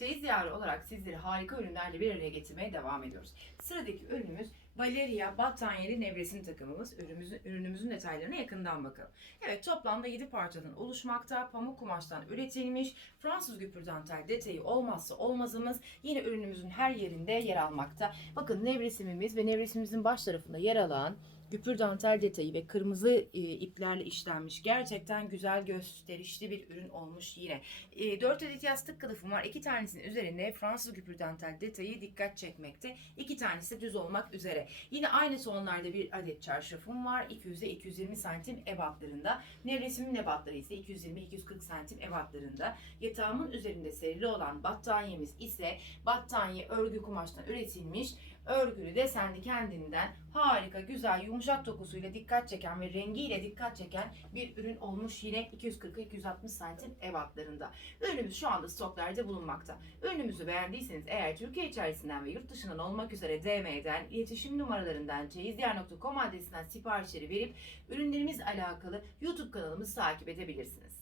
Çeyiz Diyarı olarak sizleri harika ürünlerle bir araya getirmeye devam ediyoruz. Sıradaki ürünümüz Valeria battaniyeli nevresim takımımız. Ürünümüzün, ürünümüzün detaylarına yakından bakalım. Evet toplamda 7 parçadan oluşmakta. Pamuk kumaştan üretilmiş. Fransız güpür dantel detayı olmazsa olmazımız. Yine ürünümüzün her yerinde yer almakta. Bakın nevresimimiz ve nevresimimizin baş tarafında yer alan güpür dantel detayı ve kırmızı e, iplerle işlenmiş gerçekten güzel gösterişli bir ürün olmuş yine. E, 4 adet yastık kılıfım var. 2 tanesinin üzerinde Fransız güpür dantel detayı dikkat çekmekte. 2 tanesi de düz olmak üzere. Yine aynı tonlarda bir adet çarşafım var. 200'e 220 santim ebatlarında. Nevresimin ebatları ise 220-240 santim ebatlarında. Yatağımın üzerinde serili olan battaniyemiz ise battaniye örgü kumaştan üretilmiş örgülü desenli kendinden harika, güzel, yumuşak dokusuyla dikkat çeken ve rengiyle dikkat çeken bir ürün olmuş yine 240-260 santim ebatlarında. Ürünümüz şu anda stoklarda bulunmakta. Ürünümüzü beğendiyseniz eğer Türkiye içerisinden ve yurt dışından olmak üzere DM'den, iletişim numaralarından, çeyizdiğer.com adresinden siparişleri verip ürünlerimiz alakalı YouTube kanalımızı takip edebilirsiniz.